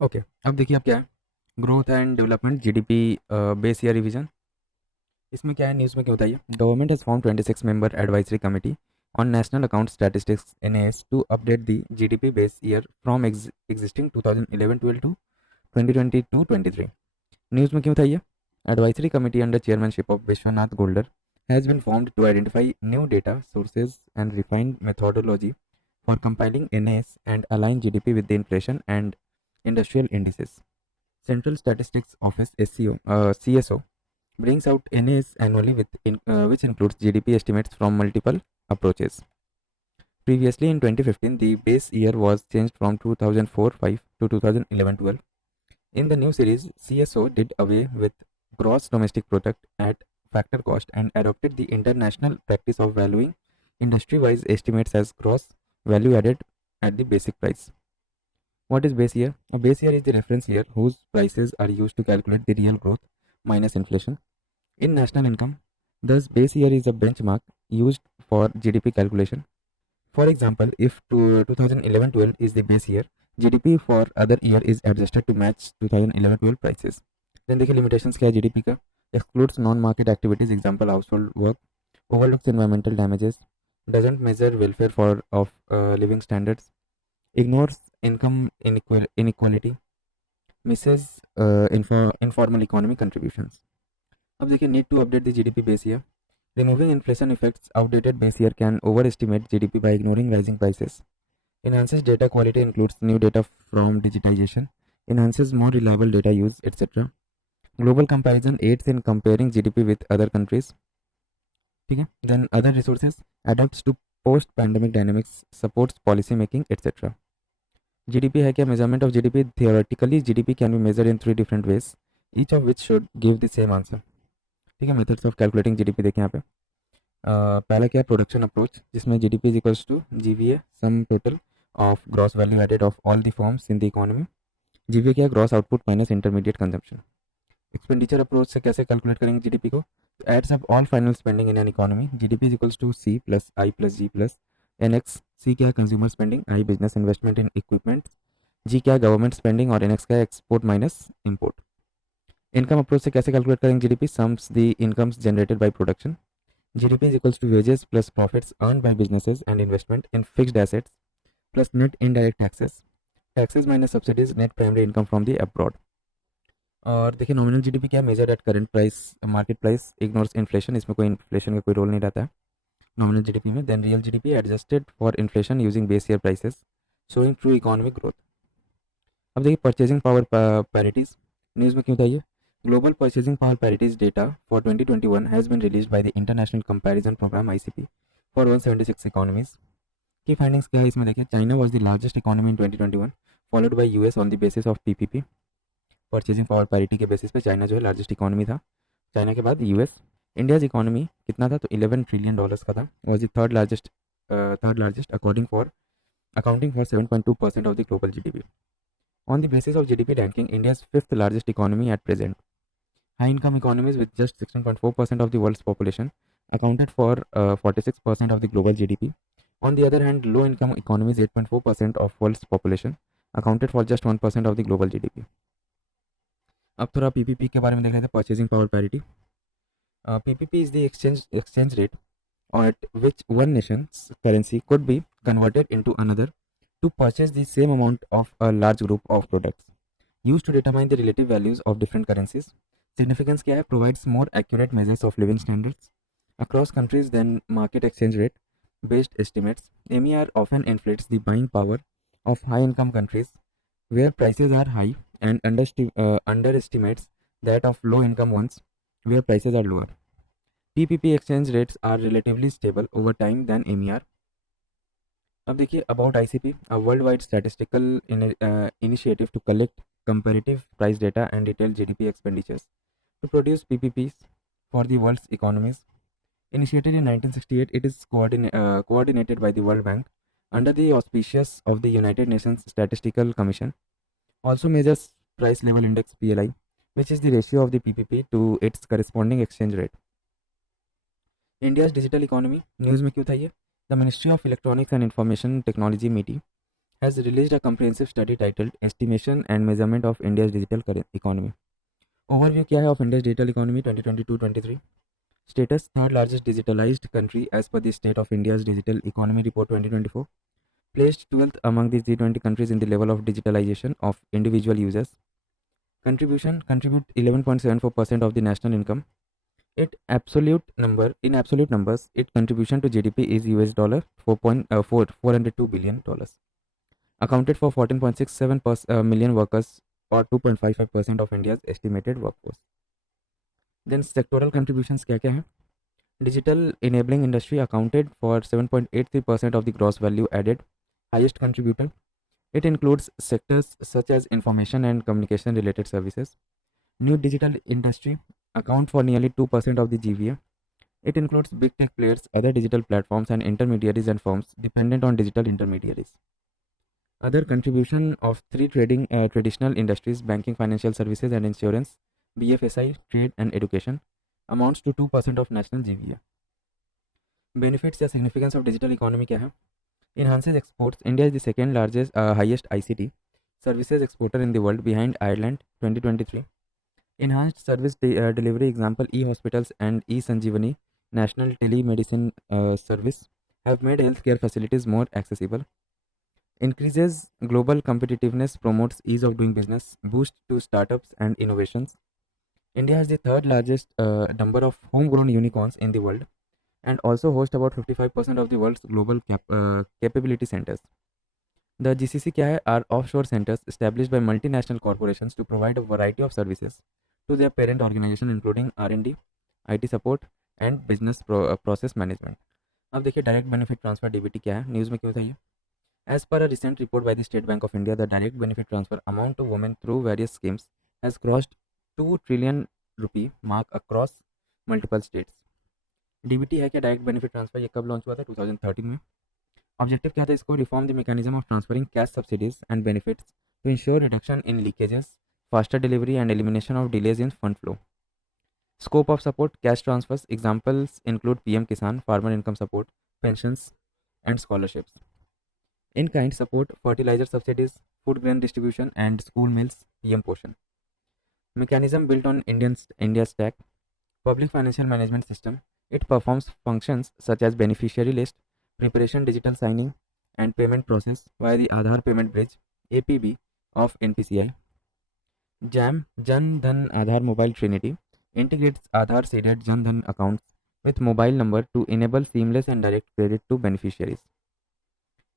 Okay, अब देखिए अब क्या है, growth and development GDP base year revision. इसमें क्या है, न्यूज़ में क्या बताइए, government has form 26 member advisory committee on national account statistics NAS to update the GDP base year from existing 2011-12 to 2022-23। News में क्यों बताइए, advisory committee under chairmanship of Vishwanath Goldar has been formed to identify new data sources and refine methodology for compiling NAS and align GDP with the inflation and industrial indices. Central Statistics Office SCO, CSO brings out NAS annually which includes GDP estimates from multiple approaches. Previously in 2015, the base year was changed from 2004-5 to 2011-12. In the new series, CSO did away with gross domestic product at factor cost and adopted the international practice of valuing industry-wise estimates as gross value added at the basic price. What is base year? A base year is the reference year whose prices are used to calculate the real growth minus inflation in national income. Thus, base year is a benchmark used for GDP calculation. For example, if 2011-12 is the base year, GDP for other year is adjusted to match 2011-12 prices. Then देखिए limitations क्या है GDP का, excludes non-market activities, example household work, overlooks environmental damages, doesn't measure welfare for of living standards, ignores income inequality, misses informal economic contributions. अब देखिए need to update the GDP base year. Removing inflation effects, outdated base year can overestimate GDP by ignoring rising prices. Enhances data quality, includes new data from digitization, enhances more reliable data use, etc. Global comparison aids in comparing GDP with other countries. ठीक है, then other resources, adapts to post pandemic dynamics, supports policy making, etc. GDP है क्या, measurement of GDP, theoretically GDP can be measured in three different ways, each of which should give the same answer. ठीक है, methods of calculating GDP देखें यहाँ पे। पहला क्या है, प्रोडक्शन अप्रोच, जिसमें GDP is equals to GVA sum total of gross value added of all the forms in the economy. GVA क्या है, gross output minus intermediate consumption. Expenditure approach से कैसे कैलकुलेट करेंगे जीडीपी को, adds up all final spending in an economy, GDP is equals to C plus I plus G plus N X. C क्या है, consumer spending, I business investment in equipment, जी क्या है, government spending और N x क्या है, export minus import. Income approach से कैसे calculate करेंगे GDP, sums the incomes generated by production, GDP is equals to wages plus profits earned by businesses and investment in fixed assets plus net indirect taxes, taxes minus subsidies, net primary income from the abroad. और देखिए nominal GDP क्या है, measure at current price market price, ignores inflation, इसमें कोई inflation का कोई role नहीं रहता है नॉमिनल जीडीपी में। Then real GDP adjusted for inflation using base year prices showing true economic growth. अब देखिए परचेजिंग पावर पैरिटीज, न्यूज़ में क्यों चाहिए, global purchasing power parities data for 2021 has been released by the International Comparison Program ICP for 176 economies. Key findings क्या है इसमें देखिए, China was the largest economy in 2021 followed by US on the basis of PPP. Purchasing power parity के basis पे China जो है largest economy था, China के बाद यूएस। इंडियाज इकोनॉमी कितना था, तो 11 ट्रिलियन डॉलर्स का था, was the third largest according for accounting for 7.2% of the global GDP. On the basis of GDP ranking, India's fifth largest economy at present. High income economies with just 16.4% of the world's population accounted for 46% of the global GDP. On the other hand, low income economies 8.4% of world's population accounted for just 1% of the global GDP. अब थोड़ा PPP के बारे में देख रहे थे, purchasing power parity. PPP is the exchange rate at which one nation's currency could be converted into another to purchase the same amount of a large group of products used to determine the relative values of different currencies. Significance क्या है, provides more accurate measures of living standards across countries than market exchange rate based estimates. MER often inflates the buying power of high income countries where prices are high and underestimates that of low income ones where prices are lower. PPP exchange rates are relatively stable over time than MER. अब देखिए about ICP, a world wide statistical initiative to collect comparative price data and detailed GDP expenditures to produce PPPs for the world's economies. Initiated in 1968, it is coordinated by the World Bank under the auspices of the United Nations Statistical Commission. Also measures price level index PLI, which is the ratio of the PPP to its corresponding exchange rate. India's digital economy, news में क्यों था ये, the ministry of electronics and information technology मीटी has released a comprehensive study titled Estimation and Measurement of India's Digital Economy. Overview क्या है of India's digital economy 2022-23? Status: third largest digitalized country as per the State of India's Digital Economy Report 2024. Placed 12th among the G20 countries in the level of digitalization of individual users. Contribute 11.74% of the national income. In absolute numbers, its contribution to GDP is US dollar 402 billion dollars. Accounted for 14.67 million workers or 2.55% of India's estimated workforce. Then sectoral contributions क्या क्या है? Digital enabling industry accounted for 7.83% of the gross value added, highest contributor. It includes sectors such as information and communication related services. New digital industry account for nearly 2% of the GVA. It includes big tech players, other digital platforms, and intermediaries and firms dependent on digital intermediaries. Other contribution of three traditional industries: banking, financial services, and insurance, BFSI, trade, and education, amounts to 2% of national GVA. Benefits या significance of digital economy क्या है? Enhances exports. India is the second largest, highest ICT services exporter in the world behind Ireland 2023. Enhanced service delivery, example e-hospitals and e-Sanjeevani national telemedicine service have made healthcare facilities more accessible. Increases global competitiveness, promotes ease of doing business, boost to startups and innovations. India has the third largest number of homegrown unicorns in the world and also host about 55% of the world's global capability centers. The GCC क्या है? Are offshore centers established by multinational corporations to provide a variety of services to their parent organization including R&D, IT support and business process management. अब देखिए direct benefit transfer DBT क्या है, news में क्यों था ये? As per a recent report by the State Bank of India, the direct benefit transfer amount to women through various schemes has crossed 2 trillion rupee mark across multiple states. DBT है क्या direct benefit transfer? ये कब launch हुआ था? 2013 में. Objective क्या था इसको? Reform the mechanism of transferring cash subsidies and benefits to ensure reduction in leakages, faster delivery and elimination of delays in fund flow. Scope of support: cash transfers. Examples include PM Kisan, farmer income support, pensions, and scholarships. In kind support: fertilizer subsidies, food grain distribution, and school meals, PM Poshan. Mechanism built on India Stack, public financial management system. It performs functions such as beneficiary list, preparation, digital signing, and payment process via the Aadhaar Payment Bridge (APB) of NPCI. JAM, Jan Dhan Aadhaar Mobile Trinity, integrates Aadhaar seeded Jan Dhan accounts with mobile number to enable seamless and direct credit to beneficiaries.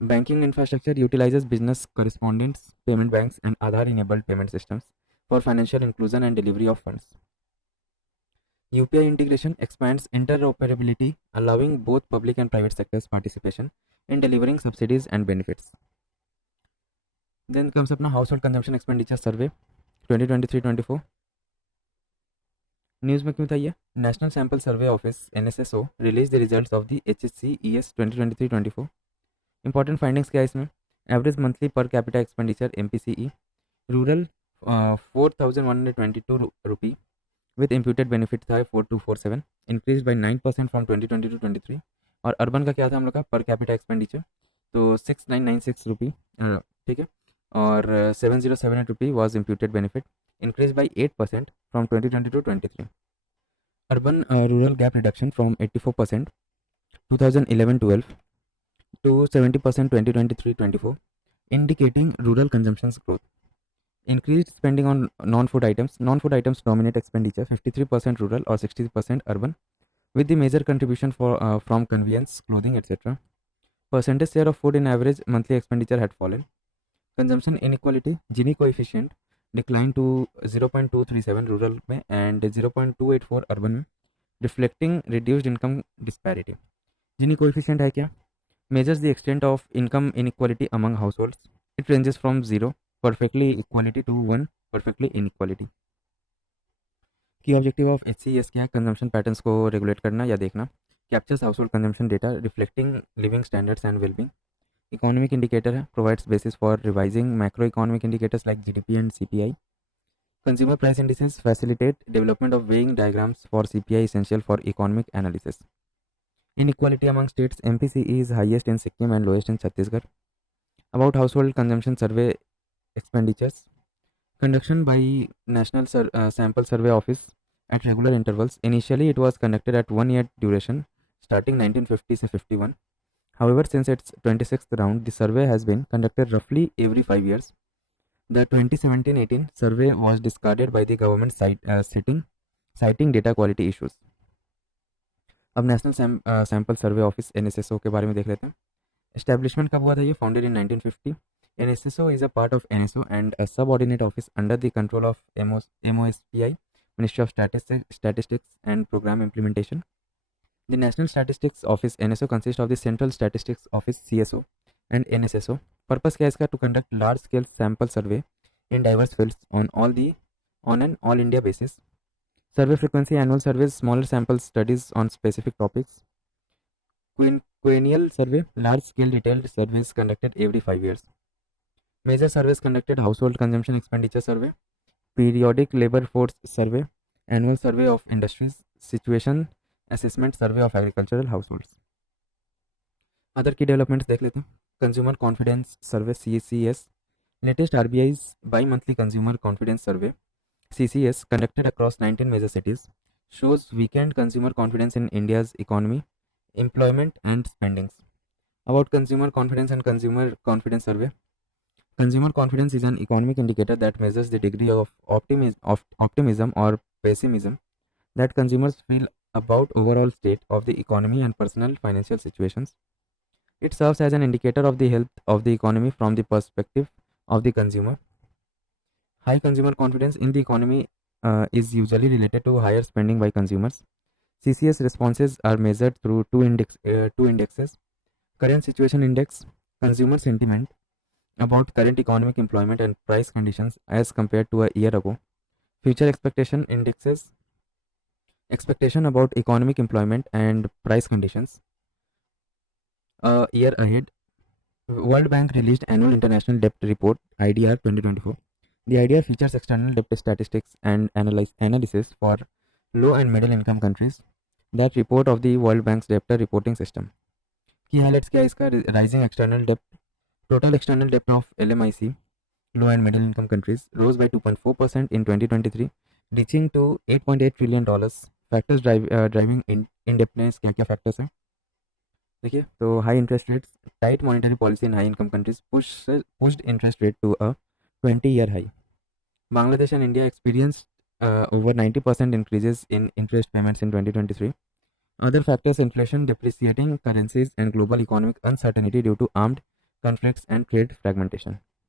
Banking infrastructure utilizes business correspondents, payment banks, and Aadhaar enabled payment systems for financial inclusion and delivery of funds. UPI integration expands interoperability, allowing both public and private sectors participation in delivering subsidies and benefits. Then comes up now household consumption expenditure survey 2023-24. News में क्यों था ये? National sample survey office NSSO release the results of the HSCES 2023-24. Important findings क्या है इसमें? Average monthly per capita expenditure MPCE rural 4122 rupee with imputed benefit था 4247, increase by 9% from 2022-23. और urban का क्या था हम लोग का पर कैपिटा एक्सपेंडिचर? तो 6996 रुपी, ठीक है, और 7078 rupee was imputed benefit, increased by 8% from 2022-23. Urban rural gap reduction from 84% 2011-12 to 70% 2023-24, indicating rural consumption's growth. Increased spending on non-food items. Non-food items dominate expenditure, 53% rural or 60% urban, with the major contribution from convenience, clothing, etc. Percentage share of food in average monthly expenditure had fallen. Consumption inequality, Gini coefficient declined to 0.237 rural में and 0.284 urban में, reflecting reduced income disparity. Gini coefficient है क्या? Measures the extent of income inequality among households. It ranges from 0 perfectly equality to 1 perfectly inequality. Key objective of HCES क्या है? Consumption patterns को regulate करना या देखना. Captures household consumption data reflecting living standards and well-being. Economic indicator है, provides basis for revising macroeconomic indicators like GDP and CPI. Consumer price indices facilitate development of weighing diagrams for CPI essential for economic analysis. Inequality among states, MPCE is highest in Sikkim and lowest in Chhattisgarh. About household consumption survey expenditures. Conduction by National Sample Survey Office at regular intervals. Initially, it was conducted at 1 year duration, starting 1950 to 51. However, since its 26th round, the survey has been conducted roughly every 5 years. The 2017-18 survey was discarded by the government citing data quality issues. अब national sample सर्वे office NSSO के बारे में देख लेते हैं. Establishment कब हुआ था ये? Founded in 1950. NSSO is a part of NSO and a subordinate office under the control of MOSPI, Ministry of Statistics and Program Implementation. The National Statistics Office NSO consists of the Central Statistics Office CSO and NSSO. Purpose क्या है इसका? To conduct large scale sample survey in diverse fields on an all India basis. Survey frequency: annual surveys, smaller sample studies on specific topics. Quennial survey: large scale detailed surveys conducted every 5 years. Major surveys conducted: household consumption expenditure survey, periodic labor force survey, annual survey of industries, situation assessment survey of agricultural households. Other key developments देख लेते हैं. Consumer confidence survey CCS. Latest RBI's bi-monthly consumer confidence survey CCS, conducted across 19 major cities, shows weakened consumer confidence in India's economy, employment and spendings. About consumer confidence and consumer confidence survey. Consumer confidence is an economic indicator that measures the degree of optimism or pessimism that consumers feel about overall state of the economy and personal financial situations. It serves as an indicator of the health of the economy from the perspective of the consumer. High consumer confidence in the economy is usually related to higher spending by consumers. CCS responses are measured through two indexes: current situation index, consumer sentiment about current economic, employment and price conditions as compared to a year ago; future expectation indexes, expectation about economic, employment and price conditions a year ahead. World Bank released Annual International Debt Report IDR 2024. The IDR features external debt statistics and analysis for low and middle income countries. That report of the World Bank's debtor reporting system. Key highlights क्या है इसका? Rising external debt. Total external debt of LMIC, low and middle income countries, rose by 2.4% in 2023, reaching to $8.8 trillion. Factors driving indebtedness क्या क्या factors हैं? देखिए, तो high interest rates, tight monetary policy in high income countries pushed interest rate to a 20-year high. Bangladesh and India experienced over 90% increases in interest payments in 2023. Other factors: inflation, depreciating currencies, and global economic uncertainty due to armed conflicts and trade fragmentation.